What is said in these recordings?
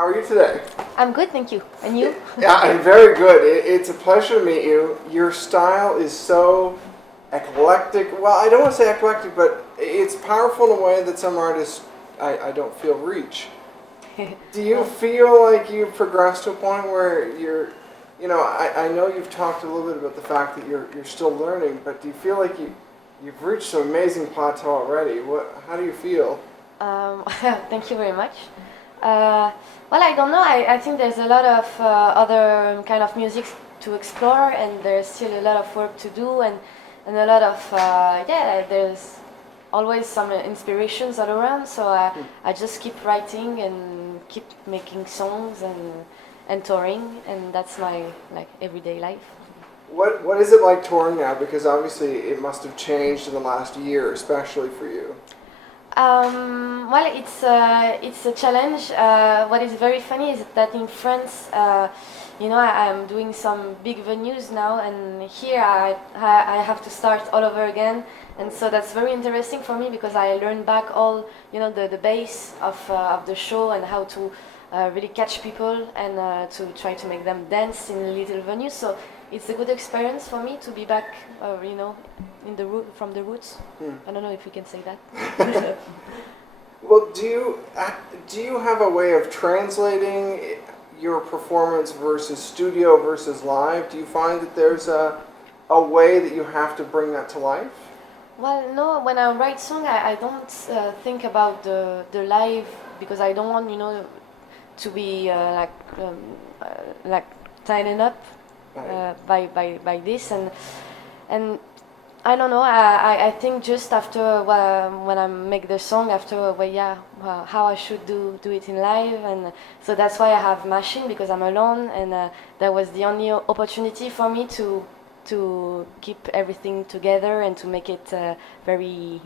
How are you today? I'm good, thank you. And you? Yeah, I'm very good. It's a pleasure to meet you. Your style is so eclectic. Well, I don't want to say eclectic, but it's powerful in a way that some artists I don't feel reach. Do you feel like you've progressed to a point where I know you've talked a little bit about the fact that you're still learning, but do you feel like you've reached some amazing plateau already? How do you feel? Thank you very much. Well, I don't know. I think there's a lot of other kind of music to explore, and there's still a lot of work to do, and a lot of there's always some inspirations all around. So I just keep writing and keep making songs and touring, and that's my everyday life. What is it like touring now? Because obviously it must have changed in the last year, especially for you. Well, it's a challenge. What is very funny is that in France, I'm doing some big venues now, and here I have to start all over again, and so that's very interesting for me because I learned back all the base of the show and how to really catch people and to try to make them dance in little venues. So it's a good experience for me to be back, in the from the roots. I don't know if we can say that. Well, do you have a way of translating your performance versus studio versus live? Do you find that there's a way that you have to bring that to life? Well, no. When I write song, I don't think about the live because I don't want to be like tightened up by this and I don't know. I think just after when I make the song, after how I should do it in live, and so that's why I have machine because I'm alone, and that was the only opportunity for me to keep everything together and to make it very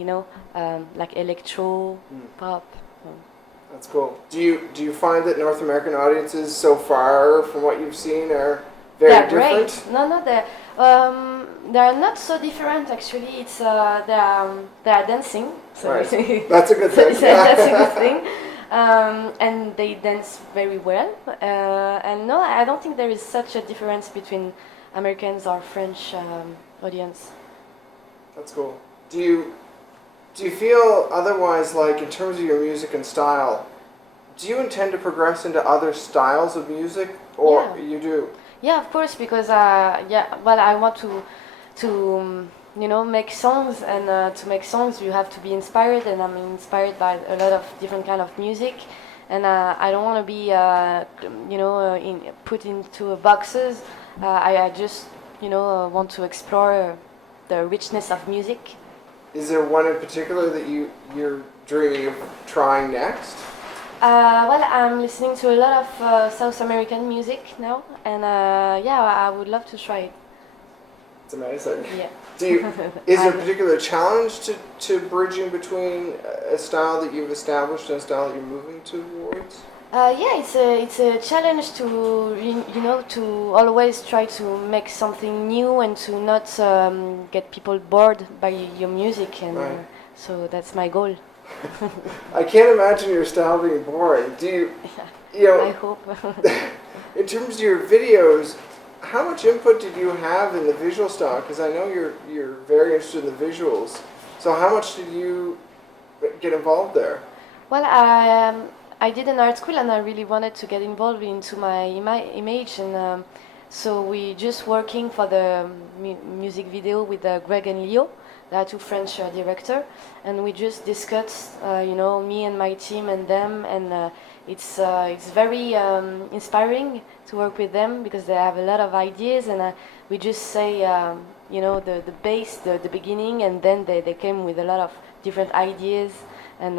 like electro pop. That's cool. Do you find that North American audiences so far from what you've seen are very different? Great. No, they're not so different actually. It's they are dancing. So right. That's a good thing. That's a good thing. And they dance very well. And no, I don't think there is such a difference between Americans or French audience. That's cool. Do you feel otherwise, like in terms of your music and style, do you intend to progress into other styles of music, or you do? Yeah, of course, because I want to make songs, and to make songs you have to be inspired, and I'm inspired by a lot of different kind of music, and I don't want to be put into boxes. I just want to explore the richness of music. Is there one in particular that you're dreaming of trying next? Well, I'm listening to a lot of South American music now, and I would love to try it. It's amazing. Yeah. Is there a particular challenge to bridging between a style that you've established and a style that you're moving towards? It's a challenge to always try to make something new and to not get people bored by your music, and right. So that's my goal. I can't imagine your style being boring. Do you I hope. In terms of your videos, how much input did you have in the visual style? Because I know you're very interested in the visuals. So how much did you get involved there? Well, I did an art school and I really wanted to get involved into my image, and so we just working for the music video with Greg and Leo. They are two French directors, and we just discussed, me and my team and them, and it's very inspiring to work with them because they have a lot of ideas, and we just say, the base, the beginning, and then they came with a lot of different ideas and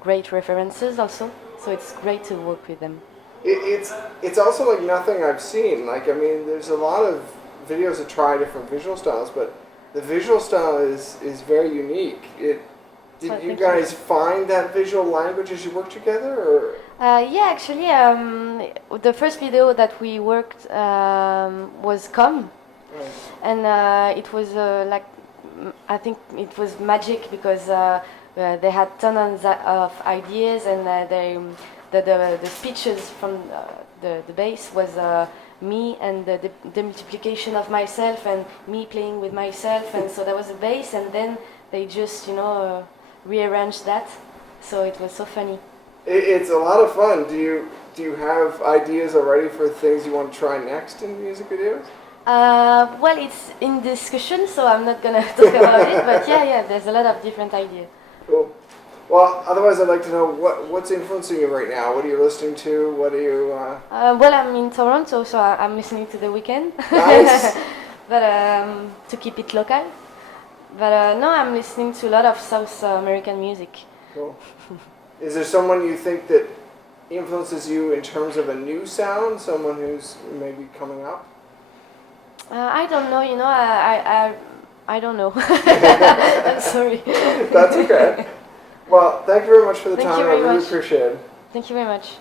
great references also. So it's great to work with them. It's also like nothing I've seen. Like, I mean, there's a lot of videos that try different visual styles, but the visual style is very unique. Did you guys find that visual language as you worked together, or? Actually, the first video that we worked was Come, right. And it was I think it was magic because they had tons of ideas, and the speeches from the bass was me and the multiplication of myself and me playing with myself, and so there was a bass, and then they just rearranged that, so it was so funny. It's a lot of fun. Do you have ideas already for things you want to try next in music videos? Well, it's in discussion, so I'm not gonna talk about it, but yeah, there's a lot of different ideas. Cool. Well, otherwise, I'd like to know what's influencing you right now. What are you listening to? What are you? Well, I'm in Toronto, so I'm listening to The Weeknd. Nice. But to keep it local. But no, I'm listening to a lot of South American music. Cool. Is there someone you think that influences you in terms of a new sound? Someone who's maybe coming up? I don't know. I don't know. I'm sorry. That's okay. Well, thank you very much for the Thank time. you I very really much. appreciate it. Thank you very much.